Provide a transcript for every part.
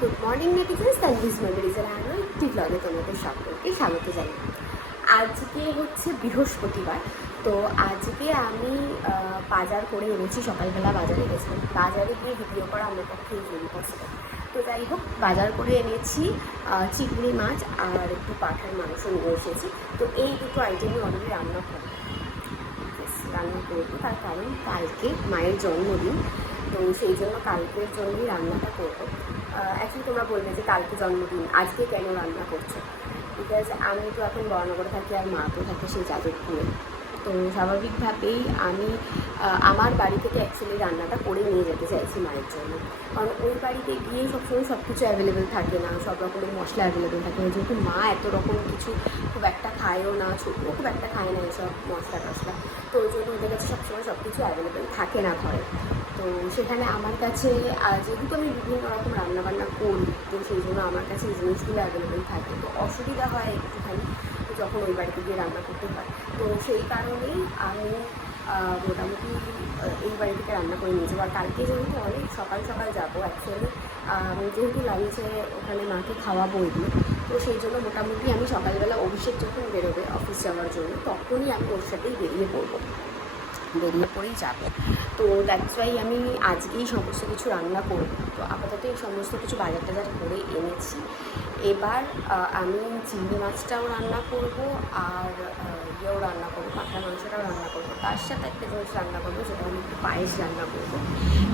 Good morning নেটিজেন্স, তানভিজ মেমোরিজের আরও একটি ব্লগে তোমাদের সকলকে স্বাগত জানাই। আজকে হচ্ছে বৃহস্পতিবার, তো আজকে আমি বাজার করে এনেছি। সকালবেলা বাজারে গেছিলাম, বাজারে গিয়ে ভিডিও করা আমার পক্ষে ইম্পসিবল। তো যাই হোক, বাজার করে এনেছি চিংড়ি মাছ আর একটু পাঠার মাংস নিয়ে এসেছি। তো এই দুটো আইটেমই অলরেডি রান্না করবো, তার কারণ কালকে মায়ের জন্মদিন, তো সেই জন্য কালকের জন্যই রান্নাটা করবো। অ্যাকচুয়ালি তোমরা বলবে যে কালকে জন্মদিন, আজকে কেন রান্না করছো? বিকজ আমি তো এখন বর্ণগরে থাকি আর মা তো থাকে সেই যাদবপুরে। তো স্বাভাবিকভাবেই আমি আমার বাড়ি থেকে অ্যাকচুয়ালি রান্নাটা করে নিয়ে যেতে চাইছি মায়ের জন্য, কারণ ওই বাড়িতে গিয়ে সবসময় সব কিছু অ্যাভেলেবেল থাকে না, সব রকমের মশলা অ্যাভেলেবেল থাকে না, যেহেতু মা এত রকম কিছু খুব একটা খায়ও না, ছোটও খুব একটা খায় না এসব মশলা টশলা। তো ওই জন্য ওদের কাছে সবসময় সব কিছু অ্যাভেলেবেল থাকে না ঘরে। তো সেখানে আমার কাছে যেহেতু আমি বিভিন্ন রকম রান্নাবান্না করি, তো সেই জন্য আমার কাছে এই জিনিসগুলো অ্যাভেলেবেল থাকে, তো অসুবিধা হয় একটুখানি যখন ওই বাড়িতে গিয়ে রান্না করতে হয়। তো সেই কারণেই আমি মোটামুটি এই বাড়ি থেকে রান্না করে নিয়ে যাবো। আর কালকে যেহেতু অনেক সকাল সকাল যাবো, অ্যাকচুয়ালি যেহেতু লাঞ্চে ওখানে মাকে খাওয়াবো এগুলো, তো সেই জন্য মোটামুটি আমি সকালবেলা অভিষেক যখন বেরোবে অফিস যাওয়ার জন্য, তখনই আমি ওর সাথেই বেরিয়ে পড়েই যাবো। তো দ্যাটস ওয়াই আমি আজকেই সমস্ত কিছু রান্না করবো। তো আপাতত এই সমস্ত কিছু বাজার টাজার করে এনেছি। এবার আমি চিংড়ি মাছটাও রান্না করব, আর ইয়েও রান্না করবো, পাঁঠার মাংসটাও রান্না করবো। তার সাথে একটা জিনিস রান্না করবো, সেটা আমি একটু পায়েস রান্না করবো,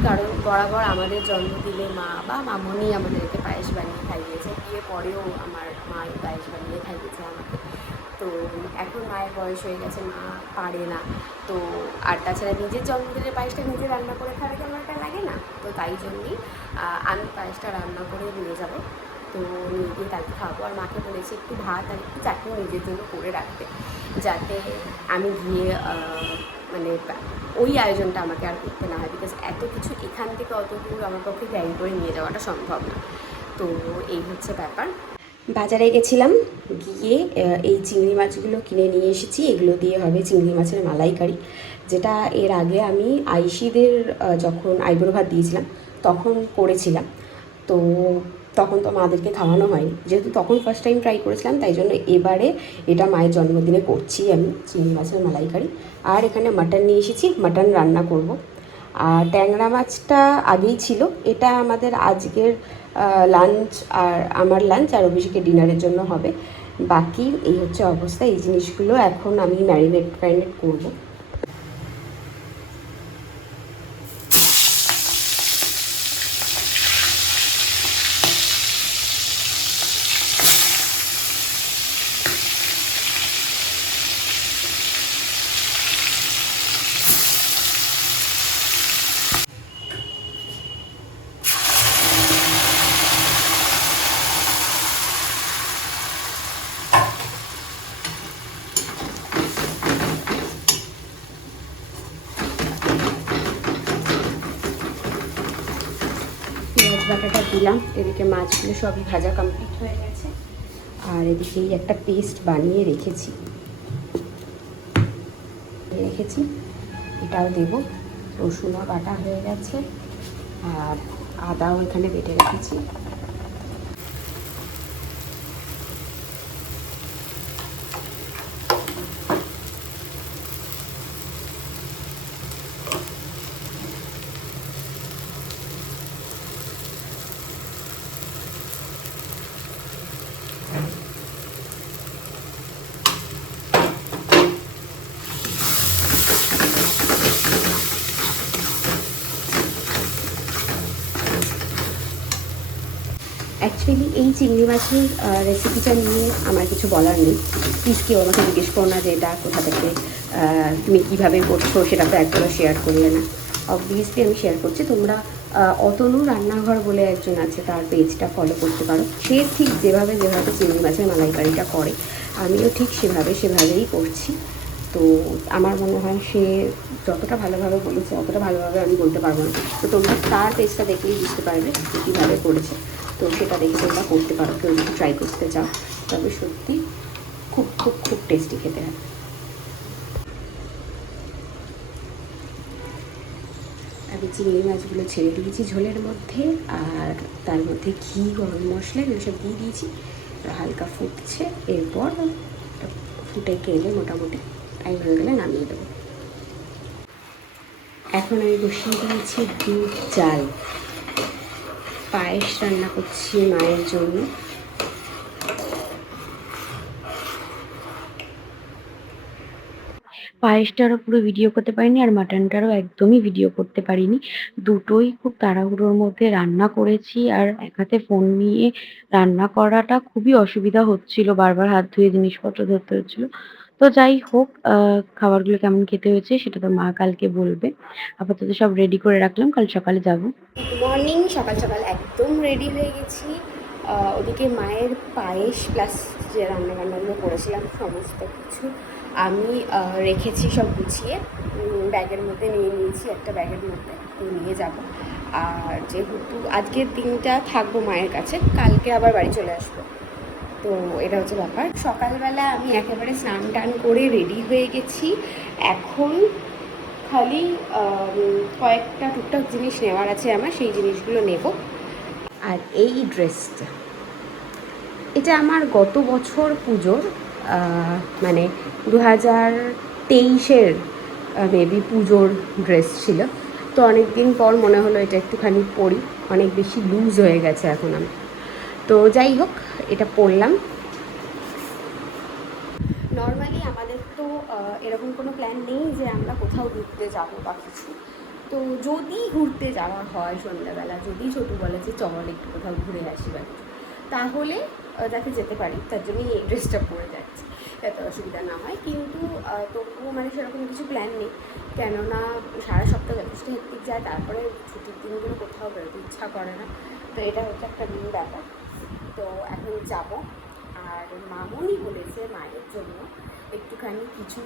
কারণ বরাবর আমাদের জন্মদিনে মা বা মামনি আমাদেরকে পায়েস বানিয়ে খাইয়েছে, বিয়ে পরেও আমার মা পায়েস বানিয়ে খাইয়েছে আমাকে। তো এখন মায়ের বয়স হয়ে গেছে, মা পারে না। তো আর তাছাড়া নিজের জন্মদিনের পায়েসটা নিজে রান্না করে খাবে কেমন একটা লাগে না, তো তাই জন্যই আমি পায়েসটা রান্না করে নিয়ে যাব। তো নিয়ে গিয়ে কালকে খাওয়াবো। আর মাকে বলেছি একটু ভাত আর একটু চাটনি নিজের জন্য করে রাখতে, যাতে আমি গিয়ে মানে ওই আয়োজনটা আমাকে আর করতে না হয়, বিকজ এত কিছু এখান থেকে অত দূর আমার পক্ষে ক্যারি করে নিয়ে যাওয়াটা সম্ভব না। তো এই হচ্ছে ব্যাপার। বাজারে গেছিলাম, গিয়ে এই চিংড়ি মাছগুলো কিনে নিয়ে এসেছি। এগুলো দিয়ে হবে চিংড়ি মাছের মালাইকারি, যেটা এর আগে আমি আইসিদের যখন আইবুড়ো ভাত দিয়েছিলাম তখন করেছিলাম। তো তখন তো মাদেরকে খাওয়ানো হয়নি, যেহেতু তখন ফার্স্ট টাইম ট্রাই করেছিলাম, তাই জন্য এবারে এটা মায়ের জন্মদিনে করছি আমি চিংড়ি মাছের মালাইকারি। আর এখানে মাটন নিয়ে এসেছি, মাটন রান্না করব। আর ট্যাংরা মাছটা আগেই ছিল, এটা আমাদের আজকের লাঞ্চ, আর আমার লাঞ্চ আর অভিষেকের ডিনারের জন্য হবে। বাকি এই হচ্ছে অবস্থা। এই জিনিসগুলো এখন আমি ম্যারিনেট করবো। পেঁয়াজ বাটাটা দিলাম, এদিকে মাছগুলো সবই ভাজা কমপ্লিট হয়ে গেছে, আর এদিকে একটা পেস্ট বানিয়ে রেখেছি, এটাও দেব। রসুনও বাটা হয়ে গেছে, আর আদাও এখানে বেটে রেখেছি। অ্যাকচুয়ালি এই চিংড়ি মাছের রেসিপিটা নিয়ে আমার কিছু বলার নেই। প্লিজ কেউ আমাকে জিজ্ঞেস করো না যে এটা কোথা থেকে তুমি কীভাবে করছো, সেটা তো একবারও শেয়ার করলে না। অবভিয়াসলি আমি শেয়ার করছি। তোমরা অতনু রান্নাঘর বলে একজন আছে, তার পেজটা ফলো করতে পারো। সে ঠিক যেভাবে চিংড়ি মাছের মালাইকারিটা করে, আমিও ঠিক সেভাবেই করছি। তো আমার মনে হয় সে যতটা ভালোভাবে বলেছে অতটা ভালোভাবে আমি বলতে পারবো না। তো তোমরা তার পেজটা দেখলেই বুঝতে পারবে কীভাবে করেছে। তো সেটা দেখে তোমরা করতে পারো, কেউ যদি ট্রাই করতে চাও। তবে সত্যি খুব খুব খুব টেস্টি খেতে হয়। আমি চিংড়ি মাছগুলো ছেড়ে দিয়েছি ঝোলের মধ্যে, আর তার মধ্যে ঘি, গরম মশলা এগুলো সব দিয়ে দিয়েছি। হালকা ফুটছে, এরপর ফুটে গেলে মোটামুটি টাইম হয়ে গেলে নামিয়ে দেবো। এখন আমি বসিয়ে দিয়েছি দুধ চাল, পায়েস রান্না করছি মায়ের জন্য। পায়েসটারও পুরো ভিডিও করতে পারিনি, আর মাটনটারও একদমই ভিডিও করতে পারিনি। দুটোই খুব তাড়াহুড়োর মধ্যে রান্না করেছি, আর এক হাতে ফোন নিয়ে রান্না করাটা খুবই অসুবিধা হচ্ছিল, বারবার হাত ধুয়ে জিনিসপত্র ধরতে হচ্ছিল। তো যাই হোক, খাবারগুলো কেমন খেতে হয়েছে সেটা তো মা কালকে বলবে। আপাতত সব রেডি করে রাখলাম, কাল সকালে যাবো। গুড মর্নিং, সকাল সকাল একদম রেডি হয়ে গেছি। ওদিকে মায়ের পায়েস প্লাস যে রান্নাবান্নাগুলো করেছিলাম সমস্ত কিছু আমি রেখেছি সব গুছিয়ে, ব্যাগের মধ্যে নিয়ে নিয়েছি, একটা ব্যাগের মধ্যে নিয়ে যাব। আর যেহেতু আজকের দিনটা থাকবো মায়ের কাছে, কালকে আবার বাড়ি চলে আসবো, তো এটা হচ্ছে ব্যাপার। সকালবেলা আমি একেবারে স্নান টান করে রেডি হয়ে গেছি। এখন খালি কয়েকটা টুকটাক জিনিস নেওয়ার আছে আমার, সেই জিনিসগুলো নেব। আর এই ড্রেসটা, এটা আমার গত বছর পুজোর, মানে 2023-এর মেবি পুজোর ড্রেস ছিল। তো অনেক দিন পর মনে হলো এটা একটুখানি পরি, অনেক বেশি লুজ হয়ে গেছে এখন আমি। তো যাই হোক, এটা পরলাম। নর্মালি আমাদের তো এরকম কোনো প্ল্যান নেই যে আমরা কোথাও ঘুরতে যাব বা কিছু। তো যদি ঘুরতে যাওয়া হয় সন্ধ্যাবেলা, যদি ছোটো বলে যে চল একটু কোথাও ঘুরে আসি বা কিছু, তাহলে তাকে যেতে পারি। তার জন্যই এই ড্রেসটা পরে যাচ্ছি, যাতে অসুবিধা না হয়। কিন্তু তবুও মানে সেরকম কিছু প্ল্যান নেই, কেননা সারা সপ্তাহ যথেষ্ট হেক্টিক যায়, তারপরে ছুটির দিনগুলো কোথাও বেরোতে ইচ্ছা করে না। তো এটা হচ্ছে একটা মেন ব্যাপার। তো এখন যাব। আর মামনি বলেছে মায়ের জন্য একটুখানি কিছু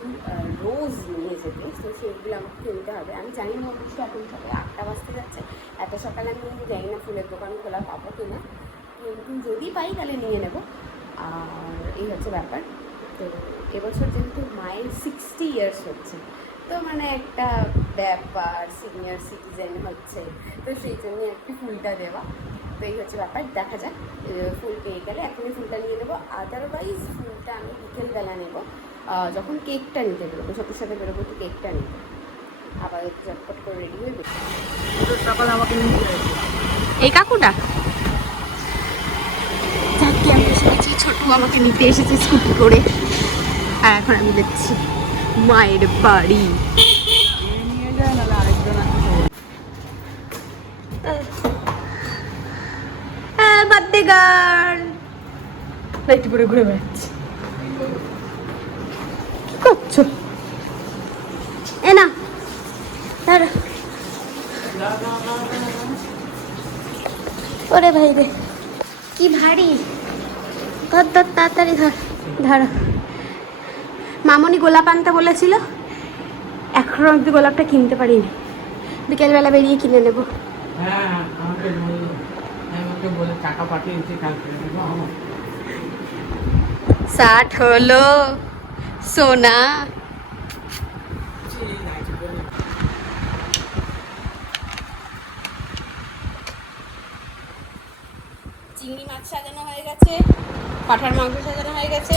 রোজ নিয়ে যেতে, তো সেইগুলো আমাকে কিনতে হবে। আমি জানি না অবশ্যই এখন সকালে 8টা বাজতে যাচ্ছে, এত সকালে আমি জানি না ফুলের দোকান খোলা পাবো কি না, কিন্তু যদি পাই তাহলে নিয়ে নেব। আর এই হচ্ছে ব্যাপার। তো এবছর যেহেতু মায়ের 60 ইয়ার্স হচ্ছে, তো মানে একটা ব্যাপার, সিনিয়র সিটিজেন হচ্ছে, তো সেই জন্যই একটু ফুলটা দেওয়া। তো এই হচ্ছে ব্যাপার, দেখা যাক। ফুল পেয়ে গেলে এখনই ফুলটা নিয়ে নেবো, আদারওয়াইজ ফুলটা আমি বিকেলবেলা নেব, যখন কেকটা নিতে বেরোবো। সত্যি সাথে বেরোবো তো কেকটা নিতে, আবার চটপট করে রেডি হয়ে বেরোবো। সকালে আমাকে এই কাকুটা যাকে আমি এসে গেছি, ছোটু আমাকে নিতে এসেছে স্কুটি করে। আর এখন আমি দেখছি মায়ের বাড়ি। বার্থডে গার্ল লাইট করে ঘুরে বেড়াচ্ছি। কি করছো? এ না ধর, ওরে ভাই রে কি ভারী, ধর ধর তাড়াতাড়ি ধর ধর। মামনি গোলাপ আনতে বলেছিল, এখনো অব্দি গোলাপটা কিনতে পারিনি, বিকেলবেলা বেরিয়ে কিনে নেবো। হ্যাঁ, আমাকে বলে টাকা পাঠিয়ে দিচ্ছি, কালকে দেবো। 60 হলো সোনা। চিংড়ি মাছ সাজানো হয়ে গেছে, পাঠার মাংস সাজানো হয়ে গেছে,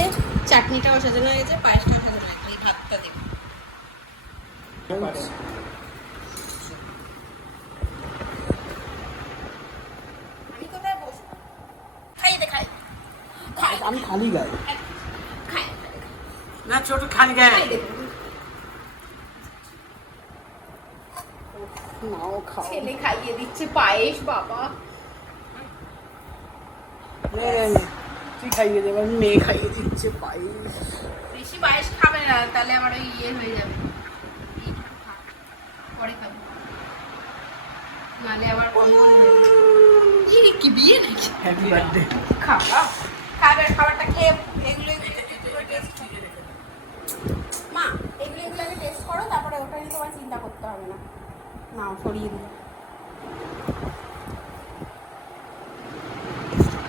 চাটনিটাও সাজানো হয়ে গেছে, পায়েসটাও সাজানো হয়ে গেছে। এই ভাতটা দেব। আমি কোথায় বসবো? খাই দে খাই খাই, আমি খালি গায়ে খাই না, ছোট খালি গায়ে খাই দে। নাও খাও। ছেলে খাইয়ে দিচ্ছে পায়েস, বাবা তুই খাইয়ে দেবে, মেয়ে খাইয়ে দিচ্ছে পায়েস। বেশি পায়েস খাবে না, তাহলে আমার ওই ইয়ে হয়ে যাবে, পরে খাবো, নাহলে আবার অম্বল হয়ে যাবে। কি বিয়ে নাকি? Happy birthday. খাবারটা খেয়ে এগুলো মা, এগুলো আগে টেস্ট করো, তারপরে ওটা নিয়ে তোমার চিন্তা করতে হবে না। নাও সরিয়ে দিই।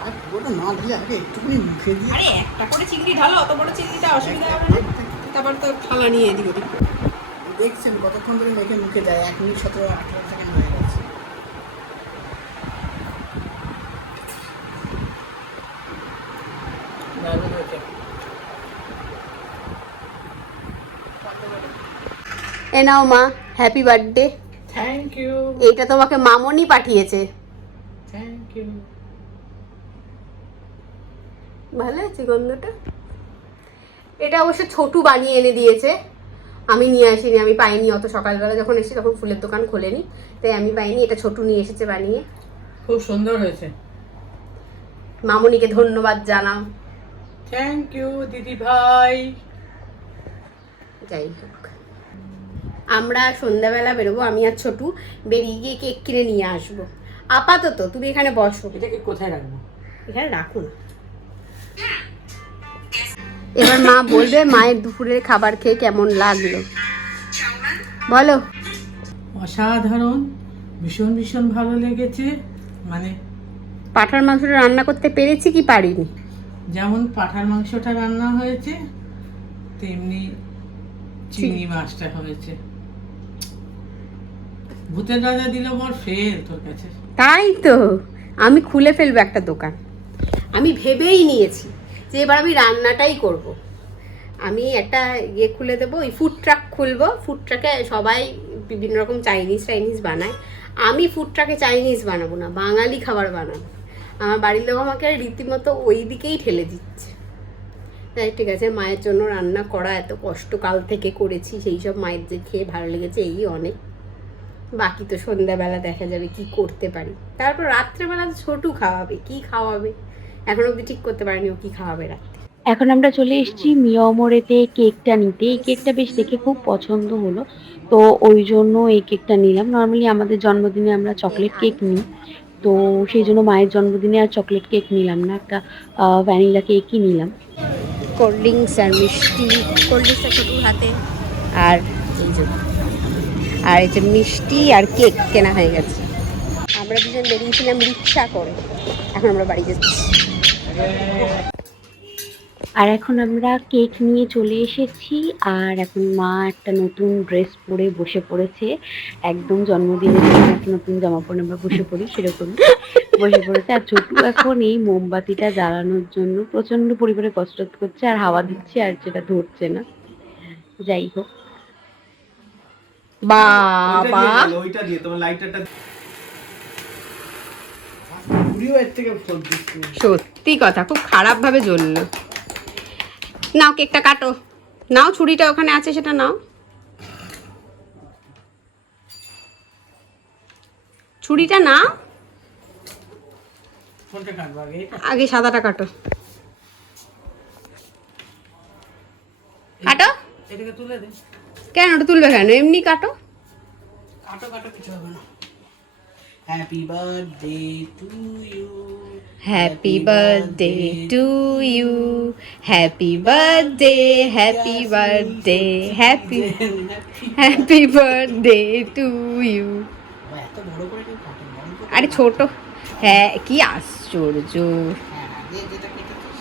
আর পুরোটা না দিলে আগে একটুখানি মুখে দিয়ে। আরে একটা করে চিংড়ি ঢালো, অত বড় চিংড়িটা অসুবিধা হবে না। তারপর তো থালা নিয়ে এদিক ওদিক। দেখছেন কতক্ষণ ধরে মেখে মুখে দেয়, 1 মিনিট 17-18 সেকেন্ড হয়ে এ নাও মা, হ্যাপি বার্থডে। Thank you. এইটা তোমাকে মামনি পাঠিয়েছে। Thank you. ভালো আছে গন্ধটা। এটা অবশ্য ছোটু বানিয়ে এনে দিয়েছে, আমি নিয়ে আসিনি, আমি পাইনি। অত সকালবেলা যখন এসেছি তখন ফুলের দোকান খোলেনি, তাই আমি পাইনি। এটা ছোটু নিয়ে এসেছে বানিয়ে। খুব সুন্দর হয়েছে। মামনিকে ধন্যবাদ জানাও। থ্যাংক ইউ দিদি ভাই। যাই হোক, আমরা সন্ধ্যাবেলা বেরোবো, আমি আর ছোটু। বেরিয়ে গিয়ে কেক কিনে নিয়ে আসবো। আপাতত তুমি এখানে বসো। এটাকে কোথায় রাখবো? এখানে রাখো না। এবার মা বলবে মায়ের দুপুরের খাবার খেয়ে কেমন লাগলো, বলো। অসাধারণ, ভীষণ ভীষণ ভালো লেগেছে। মানে পাঁঠার মাংসটা রান্না করতে পেরেছি কি পারিনি? যেমন পাঁঠার মাংসটা রান্না হয়েছে, তেমনি চিংড়ি মাছটা হয়েছে। ভূতের রাজা দিল বর ফের তোর কাছে। তাই তো, আমি খুলে ফেলবো একটা দোকান। আমি ভেবেই নিয়েছি যে এবার আমি রান্নাটাই করব। আমি একটা ইয়ে খুলে দেবো, ওই ফুড ট্রাক খুলবো। ফুড ট্রাকে সবাই বিভিন্ন রকম চাইনিজ বানায়, আমি ফুড ট্রাকে চাইনিজ বানাবো না, বাঙালি খাবার বানাবো। আমার বাড়ির লোক আমাকে রীতিমতো ওই দিকেই ঠেলে দিচ্ছে। তাই ঠিক আছে, মায়ের জন্য রান্না করা এত কষ্ট কাল থেকে করেছি, সেই সব মায়ের যে খেয়ে ভালো লেগেছে এই অনেক। বাকি তো সন্ধ্যাবেলা দেখা যাবে কি করতে পারি। তারপর রাত্রেবেলা তো ছোটু খাওয়াবে, কি খাওয়াবে এখন অবধি ঠিক করতে পারিনি ও কি খাওয়াবে রাত্রে। এখন আমরা চলে এসেছি মিয়ামরেতে কেকটা নিতে। এই কেকটা বেশ দেখে খুব পছন্দ হলো, তো ওই জন্য এই কেকটা নিলাম। নর্মালি আমাদের জন্মদিনে আমরা চকলেট কেক নিই, তো সেই জন্য মায়ের জন্মদিনে আর চকলেট কেক নিলাম না, একটা ভ্যানিলা কেকই নিলাম। কোল্ড ড্রিঙ্কস আর মিষ্টি, কোল্ড ড্রিঙ্কসটা ছোটুর হাতে, আর এই যে মিষ্টি আর কেক কেনা হয়ে গেছে। আমরা দুজন বেরিয়েছিলাম রিক্সা করে, এখন আমরা বাড়ি যাচ্ছি। আর এখন আমরা কেক নিয়ে চলে এসেছি, আর এখন মা একটা নতুন ড্রেস পরে বসে পড়েছে, একদম জন্মদিনের জন্য একটা নতুন জামা পরে আমরা বসে পড়ি সেরকম বসে পড়েছে। আর ছোটু এখন এই মোমবাতিটা জ্বালানোর জন্য প্রচন্ড পরিমাণে কসরত করছে, আর হাওয়া দিচ্ছে আর যেটা ধরছে না। যাই হোক, বাবা ওইটা দিয়ে তোমার লাইটারটা ঘুরিও এর থেকে ফোন দিচ্ছে। সত্যি কথা, খুব খারাপ ভাবে জ্বললো। নাও কেকটা কাটো, নাও ছুরিটা ওখানে আছে সেটা নাও। ছুরিটা নাও, কোনটা কাটবো আগে? এটা? আগে সাদাটা কাটো। কাটো। এটাকে তুলে দে। কেন ওটা তুলবে কেন, এমনি কাটো। কাটো কাটো, কিছু হবে না। Happy birthday to you, happy birthday to you, happy birthday, happy birthday, happy birthday to you. এত বড় করে কেউ কাটে না। আরে ছোট, হ্যাঁ কি আশ্চর্য। হ্যাঁ যে যেটা কেটেছিস।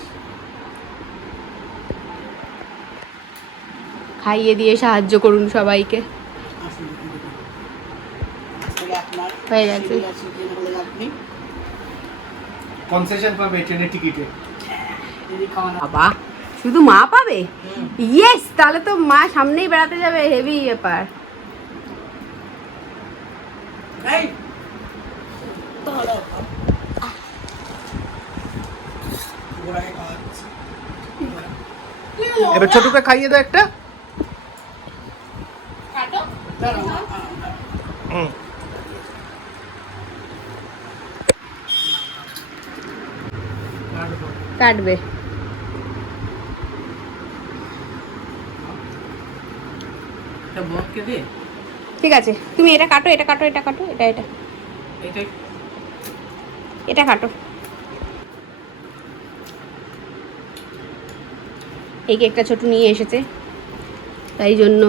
খাইয়ে দিয়ে সাহায্য করুন সবাইকে। আসলে আপনার হয়ে গেছে। আপনি কনসেশন পাবে ট্রেনের টিকিটে। যদি খাওয়ানো বাবা, শুধু মা পাবে? ইয়েস, তাহলে তো মা সামনেই বেড়াতে যাবে, হেভি ব্যাপার। এই এবার ছোটুকে খাইয়ে দাও একটা। হুম। কাটবে। এটা বককে দে। ঠিক আছে, তুমি এটা কাটো, এটা কাটো, এটা কাটো, এটা এটা এটা কাটো। এই কেকটা ছোট নিয়ে এসেছে, তাই জন্য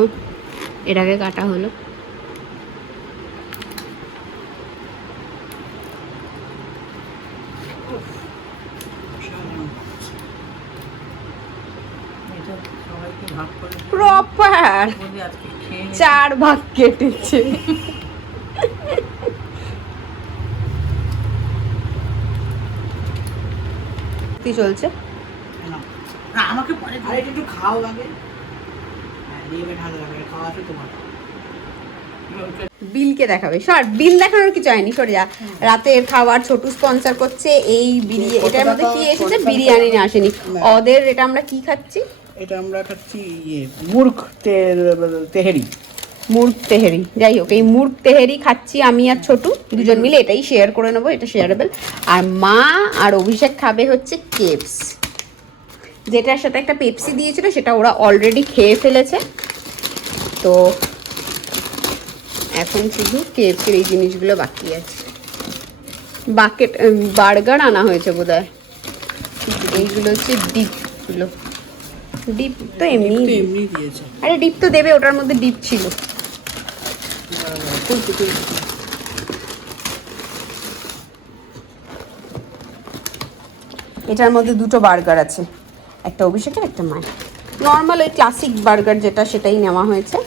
এটাকে কাটা হলো। এটা সবাইকে ভাগ করে প্রপার বলি আজকে খেয়ে নে। 4 ভাগ কেটেছে। কি চলছে? না, না আমাকে পরে আরে একটু খাও আগে। হ্যাঁ দিয়ে ঠান্ডা লাগে, খাওয়া আছে তোমার। বিলকে দেখাবে, সর বিল দেখানোর কিছু হয়নি, সরে যা। রাতের খাবার ছোটু স্পন্সর করছে, এই বিরিয়ানি, এটার মধ্যে কি এসেছে? বিরিয়ানি না আসেনি ওদের। এটা আমরা কি খাচ্ছি? এটা আমরা খাচ্ছি মুরগ তেহেরি। মুরগ তেহেরি, যাই হোক এই মুরগ তেহেরি খাচ্ছি আমি আর ছোটু দুজন মিলে, এটাই শেয়ার করে নেবো, এটা শেয়ারেবল। আর মা আর অভিষেক খাবে হচ্ছে কেপস, যেটার সাথে একটা পেপসি দিয়েছিল সেটা ওরা অলরেডি খেয়ে ফেলেছে। তো এখন শুধু কেপসির এই জিনিসগুলো বাকি আছে। বার্গার আনা হয়েছে বোধহয়, এইগুলো হচ্ছে ডিপগুলো। ডিপ তো এমনি দিয়েছে। আরে ডিপ তো দেবে, ওটার মধ্যে ডিপ ছিল। এটার মধ্যে দুটো বার্গার আছে, একটা অভিষেকের একটা মায়ের। নর্মাল ওই ক্লাসিক বার্গার যেটা, সেটাই নেওয়া হয়েছে।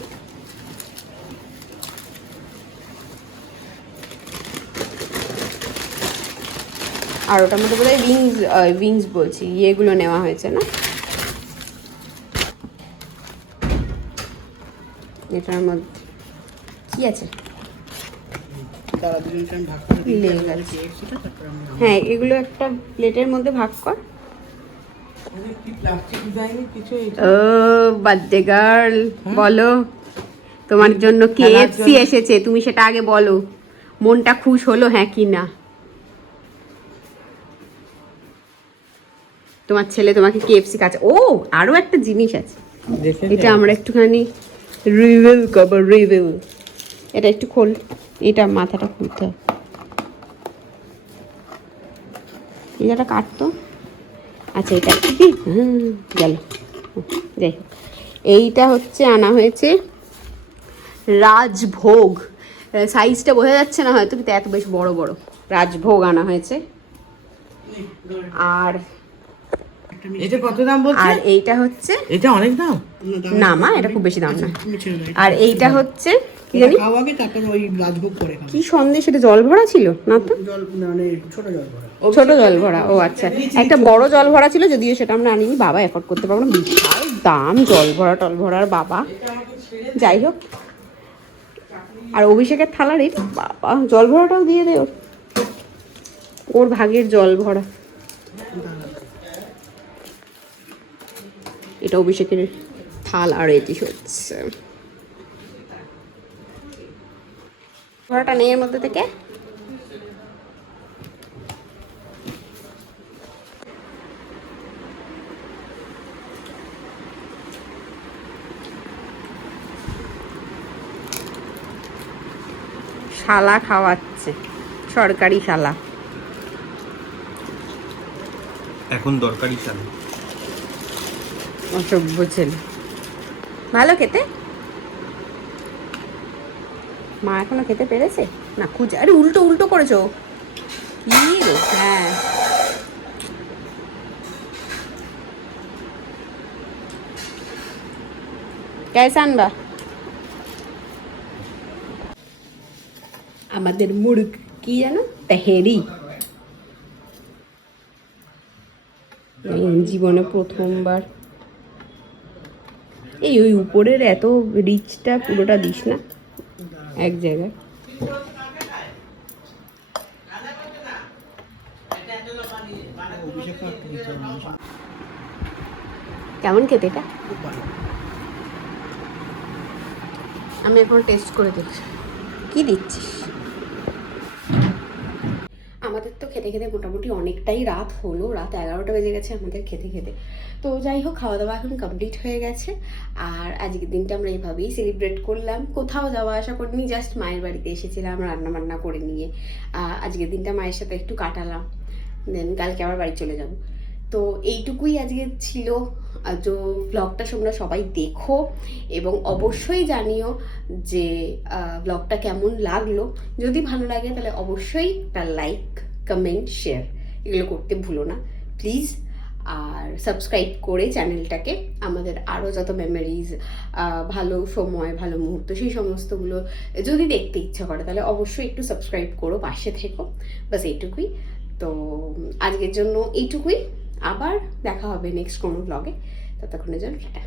আর ওটার মধ্যে বোধহয় উইংস বলছি, ইয়েগুলো নেওয়া হয়েছে না? এটার মধ্যে কি আছে? হ্যাঁ, এগুলো একটা প্লেটের মধ্যে ভাগ কর। ও বার্থডে গার্ল, বলো তোমার জন্য কেএফসি এসেছে, তুমি সেটা আগে বলো। মনটা খুশ হলো হ্যাঁ কি না? তোমার ছেলে তোমাকে কেএফসি খাচ্ছে। ও আরো একটা জিনিস আছে, এটা আমরা একটুখানি রিভিল করবো। রিভিল, এটা একটু খোল, এটা মাথাটা খুলতে হবে। এটা কাটতো, আচ্ছা এটা গেল। যাই হোক, এইটা হচ্ছে আনা হয়েছে রাজভোগ। সাইজটা বোঝা যাচ্ছে না হয়তো, কিন্তু এত বেশ বড় বড় রাজভোগ আনা হয়েছে। আর এটা কত দাম বলছে? আর এইটা হচ্ছে, এটা অনেক দাম না মা এটা খুব বেশি দাম না। আর এইটা হচ্ছে কি জানি, খাওয়া আগে তারপর ওই রাজভোগ করে খাও। কি সন্দেশ, এটা জল ভরা ছিল না তো? জল মানে ছোট জল ভরা। ছোট জল ভরা, ও আচ্ছা। একটা বড় জল ভরা ছিল, যদিও সেটা আমরা আনিনি, বাবা এফোর্ড করতে পারবো না, বিশাল দাম জল ভরা টল ভরার বাবা। যাই হোক, আর অভিষেকের থালার এই বাবা জল ভরাটাও দিয়ে দে ওর, ওর ভাগের জল ভরা। এটা অভিষেকের থাল, আর এটি হচ্ছে ভরাটা নেই এর মধ্যে থেকে। শালা খাওয়াচ্ছে, সরকারি শালা। এখন দরকারি চাল। অসভ্য ছেলে। ভালো খেতে, মা এখনো খেতে পেরেছে না? খুঁজে, আরে উল্টো উল্টো করেছো কি গো? হ্যাঁ कैसा আনবা? আমাদের মুরগ কি জানো, তেহেরি। জীবনে প্রথমবার। এই ওই উপরের এত রিচটা পুরোটা দিস না এক জায়গায়। কেমন খেতে এটা? আমি এখন টেস্ট করে দেখছি। কি দিচ্ছিস? আমাদের তো খেতে খেতে মোটামুটি অনেকটাই রাত হলো, রাত 11টা বেজে গেছে আমাদের খেতে খেতে। তো যাই হোক, খাওয়া দাওয়া এখন কমপ্লিট হয়ে গেছে। আর আজকের দিনটা আমরা এইভাবেই সেলিব্রেট করলাম, কোথাও যাওয়া আসা করিনি, জাস্ট মায়ের বাড়িতে এসেছিলাম রান্না বান্না করে নিয়ে। আজকের দিনটা মায়ের সাথে একটু কাটালাম, দেন কালকে আবার বাড়ি চলে যাব। তো এইটুকুই আজকে ছিল। যে ব্লগটা তোমরা সবাই দেখো এবং অবশ্যই জানিও যে ব্লগটা কেমন লাগলো। যদি ভালো লাগে তাহলে অবশ্যই একটা লাইক, কমেন্ট, শেয়ার এগুলো করতে ভুলো না প্লিজ। আর সাবস্ক্রাইব করে চ্যানেলটাকে, আমাদের আরও যত মেমোরিজ, ভালো সময়, ভালো মুহূর্ত, সেই সমস্তগুলো যদি দেখতে ইচ্ছা করে তাহলে অবশ্যই একটু সাবস্ক্রাইব করো, পাশে থেকো। বাস এইটুকুই। তো আজকের জন্য এইটুকুই, আবার দেখা হবে নেক্সট কোনো ব্লগে। ততক্ষণের জন্য টাটা।